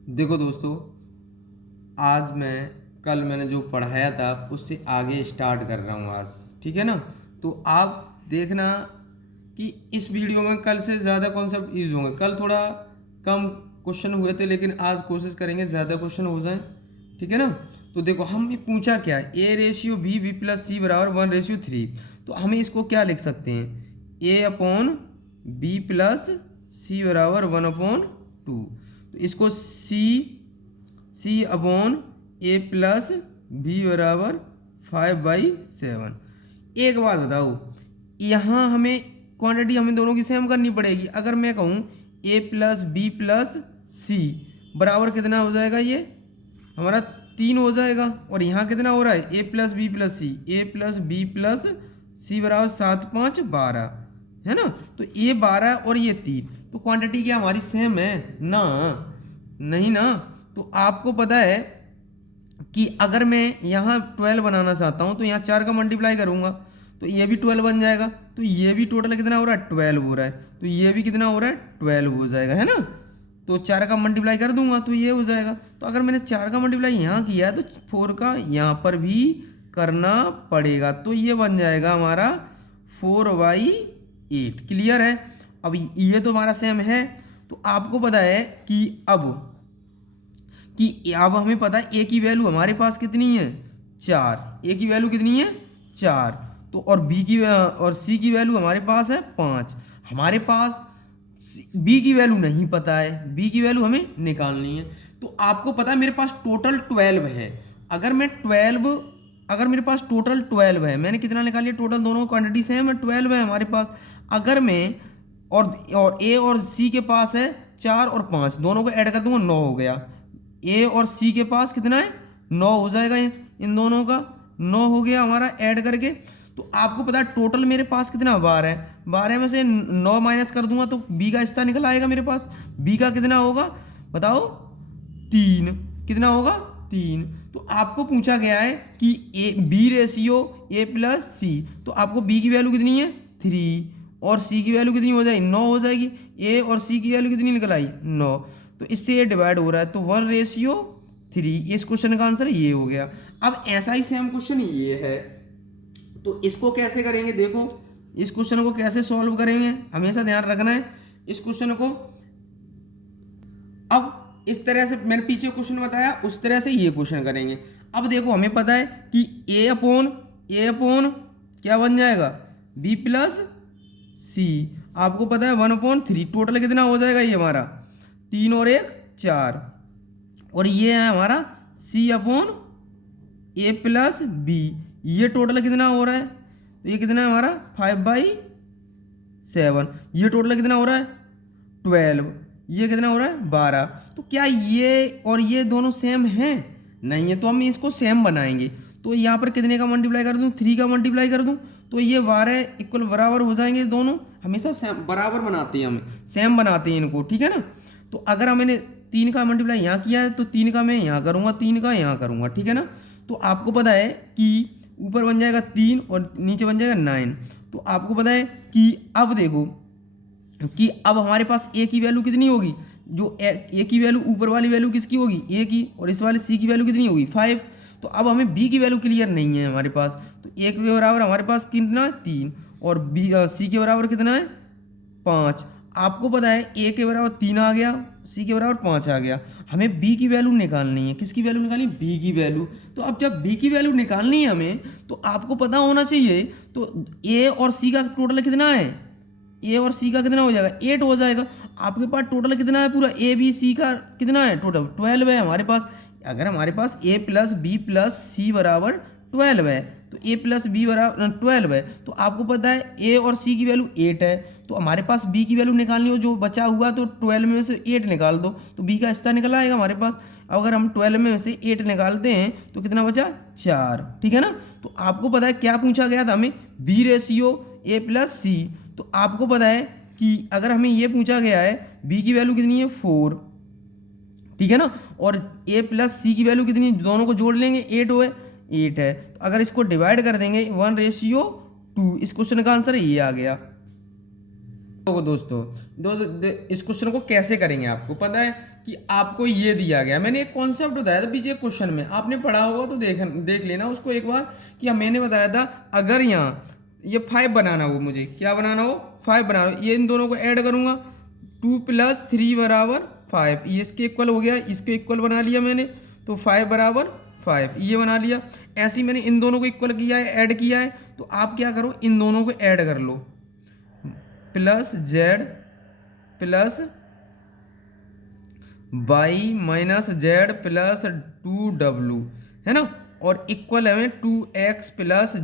देखो दोस्तों, आज कल मैंने जो पढ़ाया था उससे आगे स्टार्ट कर रहा हूँ आज। ठीक है ना। तो आप देखना कि इस वीडियो में कल से ज़्यादा कॉन्सेप्ट यूज होंगे। कल थोड़ा कम क्वेश्चन हुए थे, लेकिन आज कोशिश करेंगे ज़्यादा क्वेश्चन हो जाएं। ठीक है ना। तो देखो, हमें पूछा क्या है, ए रेशियो बी प्लस सी बराबर 1:3। तो हमें इसको क्या लिख सकते हैं, ए अपॉन बी प्लस सी बराबर 1/2। तो इसको सी अपॉन ए प्लस बी बराबर 5/7। एक बात बताओ, यहाँ हमें क्वांटिटी हमें दोनों की सेम करनी पड़ेगी। अगर मैं कहूँ ए प्लस बी प्लस सी बराबर कितना हो जाएगा, ये हमारा 3 हो जाएगा। और यहाँ कितना हो रहा है, ए प्लस बी प्लस सी, ए प्लस बी प्लस सी बराबर 7 5 12 है ना। तो ये 12 और ये 3, तो क्वांटिटी क्या हमारी सेम है ना, नहीं ना। तो आपको पता है कि अगर मैं यहाँ 12 बनाना चाहता हूँ तो यहाँ 4 का मल्टीप्लाई करूँगा तो ये भी 12 बन जाएगा। तो ये भी टोटल कितना हो रहा है, 12 हो रहा है। तो ये भी कितना हो रहा है, 12 हो जाएगा, है ना। तो 4 का मल्टीप्लाई कर दूंगा तो ये हो जाएगा। तो अगर मैंने 4 का मल्टीप्लाई यहाँ किया है तो 4 का यहाँ पर भी करना पड़ेगा। तो ये बन जाएगा हमारा 4/8। क्लियर है। अब ये तो हमारा सेम है। तो आपको पता है कि अब हमें पता है ए की वैल्यू हमारे पास कितनी है, 4। ए की वैल्यू कितनी है, 4। तो और बी की और सी की वैल्यू हमारे पास है 5। हमारे पास बी की वैल्यू नहीं पता है, बी की वैल्यू हमें निकालनी है। तो आपको पता है मेरे पास टोटल 12 है। अगर मेरे पास टोटल 12 है, मैंने कितना निकाल लिया, टोटल दोनों क्वांटिटी सेम है, 12 है हमारे पास। अगर मैं और ए और सी के पास है 4 और 5, दोनों को ऐड कर दूंगा 9 हो गया। ए और सी के पास कितना है, 9 हो जाएगा। इन दोनों का 9 हो गया हमारा ऐड करके। तो आपको पता है टोटल मेरे पास कितना 12 है। 12 में से 9 माइनस कर दूंगा तो बी का हिस्सा निकल आएगा मेरे पास। बी का कितना होगा बताओ, 3। कितना होगा, 3। तो आपको पूछा गया है कि A B ratio A plus C, तो आपको बी की वैल्यू कितनी है, 3, और सी की वैल्यू कितनी हो जाएगी, 9 हो जाएगी। ए और सी की वैल्यू कितनी निकल आई, 9। तो इससे ये डिवाइड हो रहा है, तो 1:3। इस क्वेश्चन का आंसर ये हो गया। अब ऐसा ही सेम क्वेश्चन ये है, तो इसको कैसे करेंगे, देखो इस क्वेश्चन को कैसे सॉल्व करेंगे, हमेशा ध्यान रखना है इस क्वेश्चन को। अब इस तरह से मैंने पीछे क्वेश्चन बताया उस तरह से ये क्वेश्चन करेंगे। अब देखो हमें पता है कि ए अपॉन क्या बन जाएगा, बी प्लस सी। आपको पता है 1/3। टोटल कितना हो जाएगा ये हमारा, 3 और 1 4। और ये है हमारा सी अपॉन ए प्लस बी। ये टोटल कितना हो रहा है, तो ये कितना है हमारा 5/7। ये टोटल कितना हो रहा है 12। ये कितना हो रहा है 12। तो क्या ये और ये दोनों सेम हैं, नहीं है। तो हम इसको सेम बनाएंगे। तो यहाँ पर कितने का मल्टीप्लाई कर दूँ, 3 का मल्टीप्लाई कर दूँ तो ये 12 इक्वल बराबर हो जाएंगे। दोनों हमेशा सेम बराबर बनाते हैं, हमें सेम बनाते हैं इनको, ठीक है ना। तो अगर हमने 3 का मल्टीप्लाई यहाँ किया है तो 3 का मैं यहाँ करूँगा, 3 का यहाँ करूँगा, ठीक है ना। तो आपको पता है कि ऊपर बन जाएगा 3 और नीचे बन जाएगा 9। तो आपको पता है कि अब देखो कि अब हमारे पास ए की वैल्यू कितनी होगी, जो ए की वैल्यू ऊपर वाली वैल्यू किसकी होगी, ए की, और इस वाले सी की वैल्यू कितनी होगी 5। तो अब हमें बी की वैल्यू क्लियर नहीं है हमारे पास। तो ए के बराबर हमारे पास कितना है 3, और बी सी के बराबर कितना है 5। आपको पता है ए के बराबर 3 आ गया, सी के बराबर 5 आ गया। हमें बी की वैल्यू निकालनी है, किसकी वैल्यू निकालनी, बी की वैल्यू। तो अब जब बी की वैल्यू निकालनी है हमें, तो आपको पता होना चाहिए तो ए और सी का टोटल कितना है, ए और सी का कितना हो जाएगा 8 हो जाएगा। आपके पास टोटल कितना है पूरा, ए बी सी का कितना है टोटल 12 है हमारे पास। अगर हमारे पास ए प्लस बी प्लस सी बराबर 12 है, तो ए प्लस बी बराबर 12 है, तो आपको पता है ए और सी की वैल्यू 8 है। तो हमारे पास बी की वैल्यू निकालनी हो, जो बचा हुआ तो 12 में से 8 निकाल दो तो बी का हिस्सा निकल आएगा हमारे पास। अगर हम 12 में से 8 निकालते हैं तो कितना बचा 4, ठीक है ना। तो आपको पता है क्या पूछा गया था हमें, B ratio A plus C. तो आपको पता है कि अगर हमें ये पूछा गया है बी की वैल्यू कितनी है 4, ठीक है ना, और ए प्लस सी की वैल्यू कितनी है, दोनों को जोड़ लेंगे 8 है। तो अगर इसको डिवाइड कर देंगे 1:2, इस क्वेश्चन का आंसर ये आ गया। तो दोस्तों इस क्वेश्चन को कैसे करेंगे आपको पता है कि आपको ये दिया गया, मैंने एक कॉन्सेप्ट बताया था पीछे क्वेश्चन में, आपने पढ़ा होगा तो देख लेना उसको एक बार, कि मैंने बताया था अगर यहाँ ये 5 बनाना हो, मुझे क्या बनाना हो, 5 बनाना हो, ये इन दोनों को ऐड करूँगा, 2 + 3 = 5, ये इसके इक्वल हो गया, इसके इक्वल बना लिया मैंने, तो 5 = 5 ये बना लिया। ऐसे ही मैंने इन दोनों को इक्वल किया है, ऐड किया है, तो आप क्या करो, इन दोनों को ऐड कर लो, +z + y - z + 2w है ना, और इक्वल है 2x +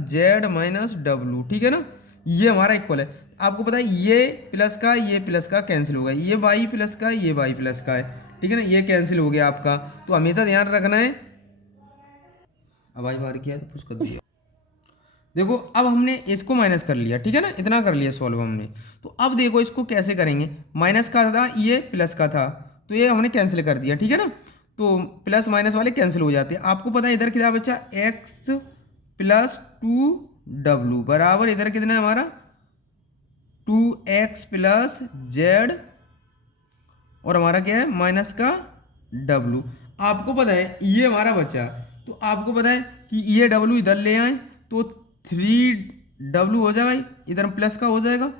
z - w, ठीक है ना, ये हमारा इक्वल है। आपको पता है ये प्लस का कैंसिल होगा, ये y प्लस का ये y प्लस का है, ठीक है ना, ये कैंसिल हो गया आपका। तो हमेशा ध्यान रखना है, अब आई बार किया तो पुश कर दिया। देखो अब हमने इसको माइनस कर लिया, ठीक है ना, इतना कर लिया सॉल्व हमने। तो अब देखो इसको कैसे करेंगे, माइनस का था ये प्लस का था, तो ये हमने कैंसिल कर दिया, ठीक है ना, तो प्लस माइनस वाले कैंसिल हो जाते हैं। आपको पता है इधर कितना बचा, x + 2w बराबर इधर कितना है हमारा 2x + z, और हमारा क्या है माइनस का w। आपको पता है ये हमारा बचा, तो आपको पता है कि ये w इधर ले आए तो 3w हो जाएगा, इधर प्लस का हो जाएगा।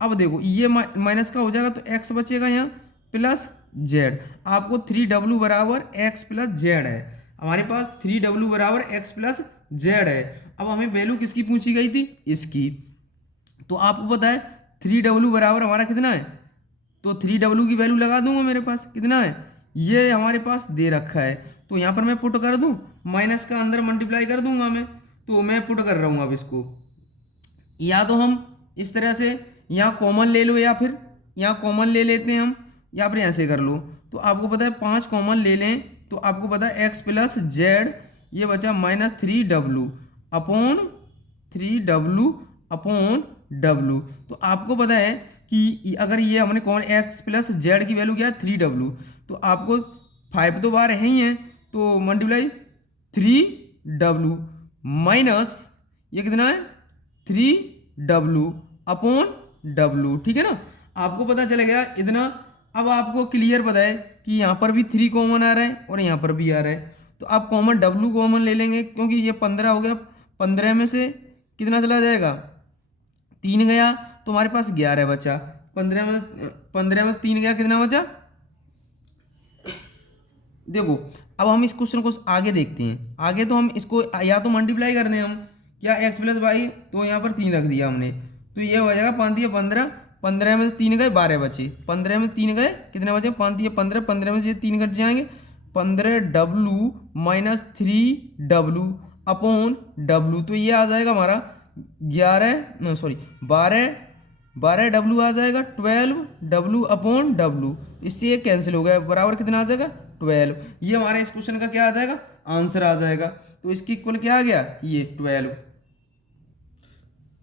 अब देखो ये माइनस का हो जाएगा तो x बचेगा यहाँ प्लस z, आपको 3w = x + z है, हमारे पास 3w = x + z है। अब हमें वैल्यू किसकी पूछी गई थी, इसकी, तो आपको पता है 3w बराबर हमारा कितना है, तो 3w की वैल्यू लगा दूंगा, मेरे पास कितना है, ये हमारे पास दे रखा है, तो यहाँ पर मैं पुट कर दूँ, माइनस का अंदर मल्टीप्लाई कर दूंगा मैं, तो मैं पुट कर रहा हूँ अब इसको, या तो हम इस तरह से यहाँ कॉमन ले लो, या फिर यहाँ कॉमन ले लेते हैं हम, या फिर ऐसे कर लो। तो आपको पता है 5 कॉमन ले लें, तो आपको पता है x + z, ये बचा -3w अपॉन w। तो आपको पता है कि अगर ये हमने कौन x + z की वैल्यू क्या है 3w, तो आपको 5 तो बार है ही है, तो मल्टीप्लाई 3w माइनस ये कितना है 3w अपॉन w, ठीक है ना, आपको पता चल गया इतना। अब आपको क्लियर पता है कि यहाँ पर भी 3 कॉमन आ रहा है और यहाँ पर भी आ रहा है, तो आप कॉमन w कॉमन ले लेंगे, क्योंकि ये 15 हो गया, 15 में से कितना चला जाएगा 3 गया, तो हमारे पास 11 बचा, 15 में 3 गया, कितना बचा। देखो अब हम इस क्वेश्चन को आगे देखते हैं, आगे तो हम इसको या तो मल्टीप्लाई कर दें हम क्या x + y, तो यहाँ पर 3 रख दिया हमने, तो ये हो जाएगा 5 × 15, 15 में से 3 गए 12 बचे, 15 में 3 गए कितने बचे 5 × 15, 15 में से 3 कट जाएंगे, 15w - 3w अपॉन w, तो ये आ जाएगा हमारा 12w आ जाएगा 12w अपॉन w, इससे ये कैंसिल हो गया, बराबर कितना आ जाएगा 12। ये हमारे इस क्वेश्चन का क्या आ जाएगा आंसर आ जाएगा, तो इसकी इक्वल क्या आ गया ये 12,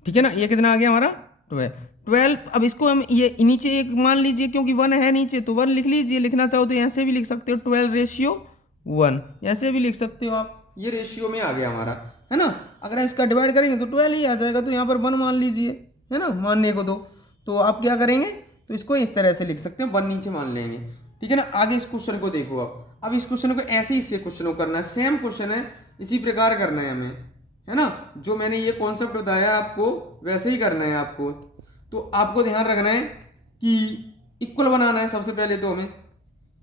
ठीक है ना, ये कितना आ गया हमारा 12। अब इसको हम ये नीचे एक मान लीजिए, क्योंकि 1 है नीचे तो 1 लिख लीजिए, लिखना चाहो तो ऐसे भी लिख सकते हो 12:1, ऐसे भी लिख सकते हो आप, ये रेशियो में आ गया हमारा, है ना। अगर इसका डिवाइड करेंगे तो 12 ही आ जाएगा, तो यहाँ पर 1 मान लीजिए, है ना, मानने को तो आप क्या करेंगे, तो इसको इस तरह से लिख सकते हैं 1 नीचे मान लेंगे, ठीक है ना। आगे इस क्वेश्चन को देखो, अब इस क्वेश्चन को ऐसे ही इससे क्वेश्चन को करना है, सेम क्वेश्चन है, इसी प्रकार करना है हमें, है ना, जो मैंने ये कॉन्सेप्ट बताया आपको वैसे ही करना है आपको। तो आपको ध्यान रखना है कि इक्वल बनाना है, सबसे पहले तो हमें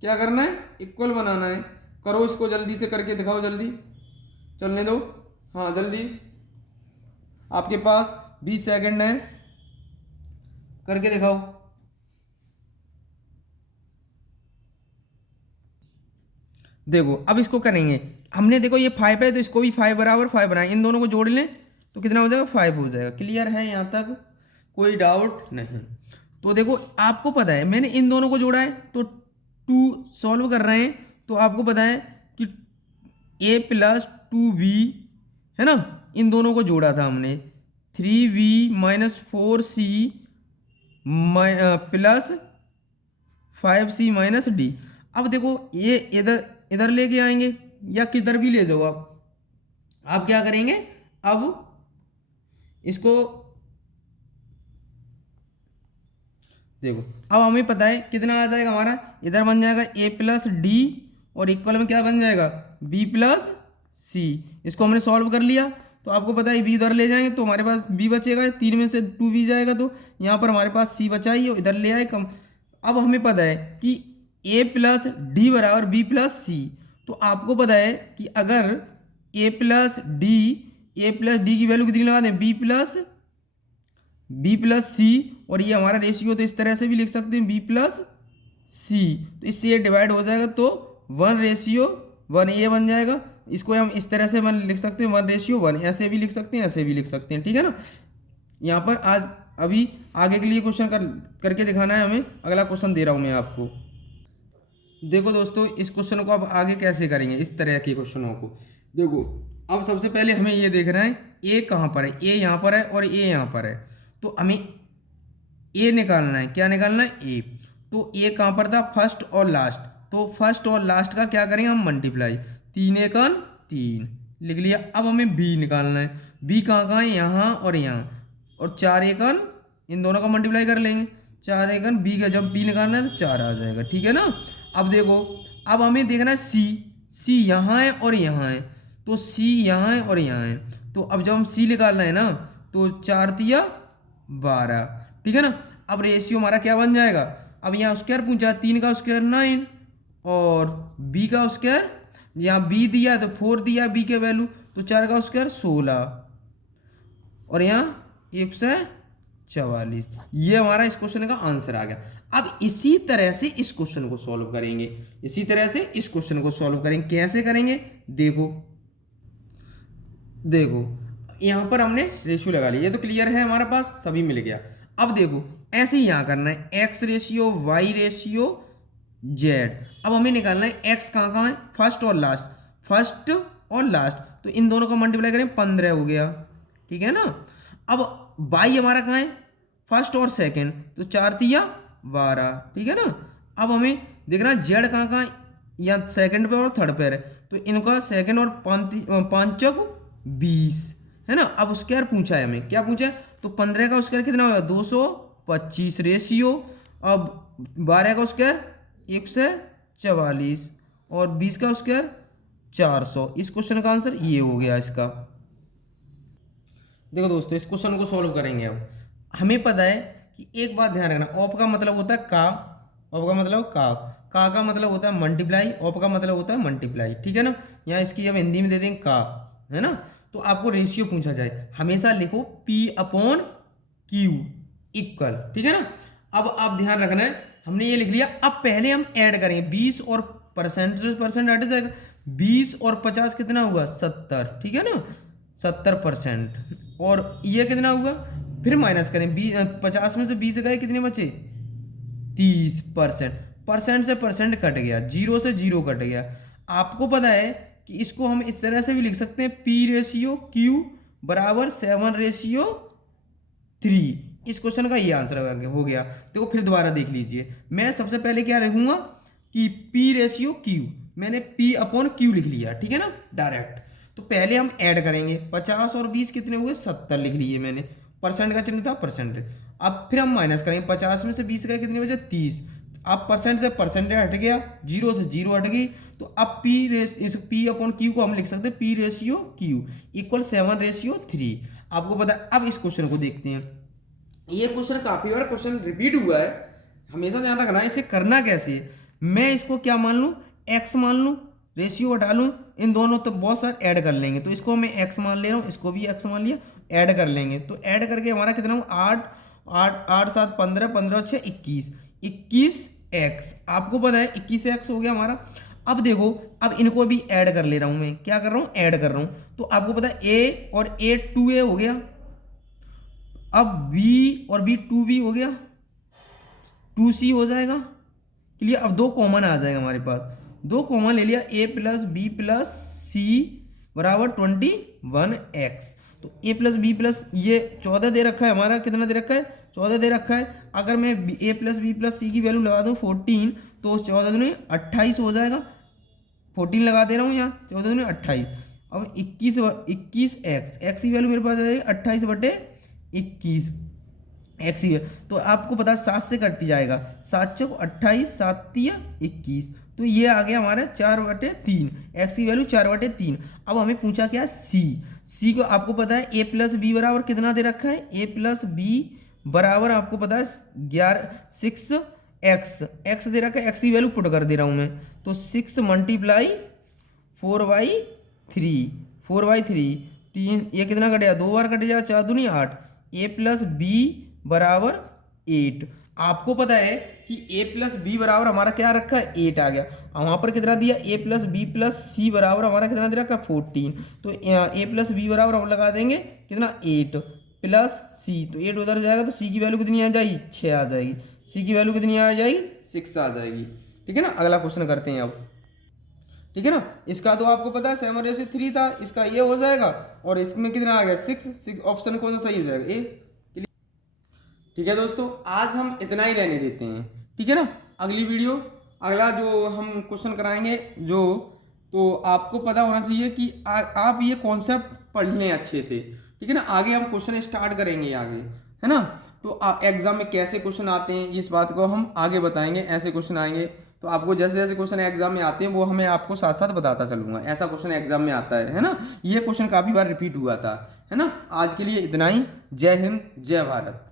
क्या करना है इक्वल बनाना है। करो इसको जल्दी से करके दिखाओ, जल्दी चलने दो, हाँ जल्दी, आपके पास 20 सेकंड है, करके दिखाओ। देखो अब इसको करेंगे हमने, देखो ये 5 है तो इसको भी 5 = 5 बनाए, इन दोनों को जोड़ लें तो कितना हो जाएगा 5 हो जाएगा। क्लियर है यहाँ तक, कोई डाउट नहीं। तो देखो आपको पता है मैंने इन दोनों को जोड़ा है, तो 2 सॉल्व कर रहे हैं, तो आपको पता है कि a + 2b है ना, इन दोनों को जोड़ा था हमने 3v - 4c plus 5c - d। अब देखो ये इधर लेके आएंगे या किधर भी ले जाओ आप क्या करेंगे, अब इसको देखो अब हमें पता है कितना आ जाएगा हमारा, इधर बन जाएगा ए प्लस डी और इक्वल में क्या बन जाएगा बी प्लस सी। इसको हमने सॉल्व कर लिया तो आपको पता है बी उधर ले जाएंगे तो हमारे पास बी बचेगा, 3 में से 2 बी जाएगा तो यहाँ पर हमारे पास सी बचा ही, इधर ले आए कम। अब हमें पता है कि ए प्लस डी बराबर बी प्लस सी, तो आपको पता है कि अगर ए प्लस डी की वैल्यू कितनी लगा दें बी प्लस सी, और ये हमारा रेशियो तो इस तरह से भी लिख सकते हैं बी प्लस सी, तो इससे ये डिवाइड हो जाएगा तो 1:1 ये बन जाएगा। इसको हम इस तरह से लिख सकते हैं 1:1, ऐसे भी लिख सकते हैं ऐसे भी लिख सकते हैं, ठीक है ना। यहाँ पर आज अभी आगे के लिए क्वेश्चन करके दिखाना है हमें, अगला क्वेश्चन दे रहा हूँ मैं आपको। देखो दोस्तों इस क्वेश्चन को अब आगे कैसे करेंगे, इस तरह के क्वेश्चनों को देखो। अब सबसे पहले हमें ये देखना है ए कहाँ पर है, ए यहाँ पर है और ए यहाँ पर है, तो हमें ए निकालना है। क्या निकालना है ए, तो ए कहाँ पर था फर्स्ट और लास्ट, तो फर्स्ट और लास्ट का क्या करेंगे हम मल्टीप्लाई, 3 एकन 3 लिख लिया। अब हमें बी निकालना है, बी कहाँ है यहाँ और यहाँ, और 4 एकन इन दोनों का मल्टीप्लाई कर लेंगे, 4 एकन बी का जब बी निकालना है तो 4 आ जाएगा, ठीक है ना। अब देखो अब हमें देखना है सी यहाँ है और यहाँ है, तो सी यहाँ है और यहाँ है, तो अब जब हम सी निकालना है ना तो 4 तिया 12, ठीक है ना। अब रेशियो हमारा क्या बन जाएगा, अब यहाँ स्क्वायर पूछा, 3 का स्क्वायर 9 और बी का स्क्वायर, यहाँ बी दिया तो 4 दिया बी के वैल्यू, तो 4 का स्क्वायर 16 और यहाँ 144। ये हमारा इस क्वेश्चन का आंसर आ गया। अब इसी तरह से इस क्वेश्चन को सॉल्व करेंगे, इसी तरह से इस क्वेश्चन को सॉल्व करेंगे। कैसे करेंगे देखो यहाँ पर हमने रेशियो लगा लिया, ये तो क्लियर है हमारे पास, सभी मिल गया। अब देखो ऐसे ही यहाँ करना है x ratio y ratio z. अब हमें निकालना है एक्स कहाँ है फर्स्ट और लास्ट, तो इन दोनों का मल्टीप्लाई करें 15 हो गया, ठीक है ना। अब वाई हमारा कहाँ है फर्स्ट और सेकंड, तो 4 तिया 12, ठीक है ना। अब हमें देखना जेड कहाँ है, या सेकंड पे और थर्ड पे है, तो इनका सेकंड और 5 20 है ना। अब स्क्वायर पूछा है हमें, क्या पूछा है, तो 15 का स्क्वायर कितना होगा 225 रेशियो, अब 12 का स्क्वायर 144 और 20 का स्क्वायर 400। इस क्वेश्चन का आंसर ये हो गया इसका। देखो दोस्तों इस क्वेश्चन को सॉल्व करेंगे। अब हमें पता है कि एक बात ध्यान रखना, ऑप का मतलब होता है का, ऑप का मतलब का मतलब होता है मल्टीप्लाई, ऑप का मतलब होता है मल्टीप्लाई, ठीक है ना। यहाँ इसकी जब हिंदी में दे देंगे का, है ना, तो आपको रेशियो पूछा जाए हमेशा लिखो P/Q इक्वल, ठीक है ना। अब आप ध्यान रखना है हमने ये लिख लिया, अब पहले हम ऐड करेंगे 20 और परसेंट हट जाएगा, 20 और 50 कितना हुआ 70, ठीक है ना 70%, और ये कितना हुआ फिर माइनस करें 50 में से 20 गए कितने बचे 30%, परसेंट से परसेंट कट गया, 0 से 0 कट गया। आपको पता है कि इसको हम इस तरह से भी लिख सकते हैं P/Q बराबर 7/3। इस क्वेश्चन का ये आंसर हो गया। देखो फिर दोबारा देख लीजिए, मैं सबसे पहले क्या लिखूंगा कि P/Q, मैंने P/Q लिख लिया, ठीक है ना डायरेक्ट। तो पहले हम ऐड करेंगे 50 और 20 कितने हुए 70 लिख लिए मैंने, परसेंट का चिन्ह था परसेंट। अब फिर हम माइनस करेंगे 50 में से 20 गए कितने बचे 30, अब परसेंट से परसेंट हट गया, 0 से 0 हट गई, तो अब P/Q को हम लिख सकते हैं P/Q इक्वल 7/3। आपको पता है। अब इस क्वेश्चन को देखते हैं, ये क्वेश्चन काफी बार क्वेश्चन रिपीट हुआ है, हमेशा ध्यान रखना है इसे करना कैसे है। मैं इसको क्या मान लूँ x मान लूँ, रेशियो हटा लूँ, इन दोनों तो बहुत सारे ऐड कर लेंगे, तो इसको मैं x मान ले रहा हूँ, इसको भी x मान लिया, ऐड कर लेंगे, तो ऐड करके हमारा कितना हो 8 7 15 15 6 21x। आपको पता है 21x हो गया हमारा। अब देखो अब इनको भी ऐड कर ले रहा हूँ, मैं क्या कर रहा हूँ ऐड कर रहा हूँ, तो आपको पता है a और a 2a हो गया, अब b और b 2b हो गया, 2c हो जाएगा क्लियर। अब 2 कॉमन आ जाएगा हमारे पास, 2 कॉमन ले लिया, a प्लस बी प्लस सी बराबर 21x। तो a प्लस बी प्लस ये 14 दे रखा है हमारा, कितना दे रखा है 14 दे रखा है। अगर मैं a प्लस बी प्लस सी की वैल्यू लगा दूँ 14, तो 14 दूनी 28 हो जाएगा, 14 लगा दे रहा हूँ यहाँ, 14 दूनी 28। अब 21x, x की वैल्यू मेरे पास आ जाएगी 28/21। एक्स की वैल्यू तो आपको पता है 7 से कट जाएगा, 7 चौक 28, 7 तिया 21, तो ये आ गया हमारा 4/3, एक्स की वैल्यू 4/3। अब हमें पूछा क्या, सी को आपको पता है ए प्लस बी बराबर कितना दे रखा है, ए प्लस बी बराबर आपको पता है 6 एक्स दे रखा है, एक्स की वैल्यू पुट कर दे रहा हूँ मैं, तो 6 मल्टीप्लाई 4/3, 4/3 तीन, ये कितना कटेगा, 2 बार कट जाएगा, 4 दूनी 8, ए प्लस बी बराबर 8। आपको पता है कि a प्लस बी बराबर हमारा क्या रखा है, 8 आ गया। वहां पर कितना दिया, a प्लस बी प्लस सी बराबर हमारा कितना दे रखा है, 14। तो a प्लस बी बराबर हम लगा देंगे कितना, 8 प्लस सी, तो 8 उधर जाएगा तो सी की वैल्यू कितनी आ जाएगी, 6 आ जाएगी। सी की वैल्यू कितनी आ जाएगी, 6 आ जाएगी। ठीक है ना, अगला क्वेश्चन करते हैं अब। ठीक है ना, इसका तो आपको पता है 7/3 था, इसका ये हो जाएगा, और इसमें कितना आ गया, 6। ऑप्शन कौन सा सही हो जाएगा, ए। ठीक है दोस्तों, आज हम इतना ही रहने देते हैं। ठीक है ना, अगली वीडियो, अगला जो हम क्वेश्चन कराएंगे जो, तो आपको पता होना चाहिए कि आप ये कॉन्सेप्ट पढ़ लें अच्छे से। ठीक है ना, आगे हम क्वेश्चन स्टार्ट करेंगे आगे, है ना। तो एग्जाम में कैसे क्वेश्चन आते हैं इस बात को हम आगे बताएंगे, ऐसे क्वेश्चन आएंगे तो आपको जैसे जैसे क्वेश्चन एग्जाम में आते हैं वो हमें आपको साथ साथ बताता चलूंगा, ऐसा क्वेश्चन एग्जाम में आता है ना। ये क्वेश्चन काफी बार रिपीट हुआ था, है ना। आज के लिए इतना ही, जय हिंद जय भारत।